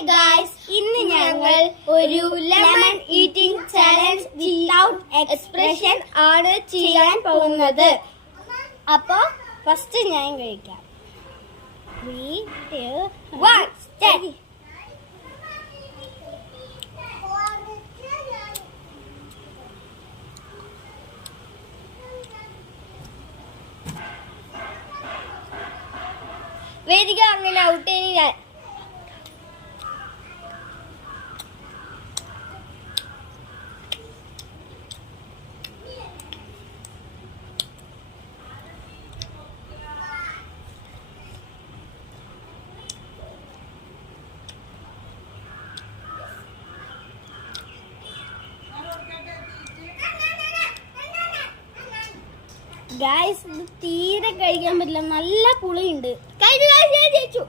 Hi guys, ഇന്ന് ഞങ്ങൾ ഒരു lemon eating challenge without expression ആണ് ചെയ്യാൻ പോകുന്നത്. അപ്പോ ഫസ്റ്റ് ഞാൻ കഴിക്കാം. 3, 2, 1 സ്റ്റാർട്ട്. വേദിക അങ്ങനെ ഔട്ട് ചെയ്യാൻ. ഗായ്സ്, ഇത് തീരെ കഴിക്കാൻ പറ്റില്ല, നല്ല പുളിയുണ്ട്. കഴിഞ്ഞു, ജയിച്ചു.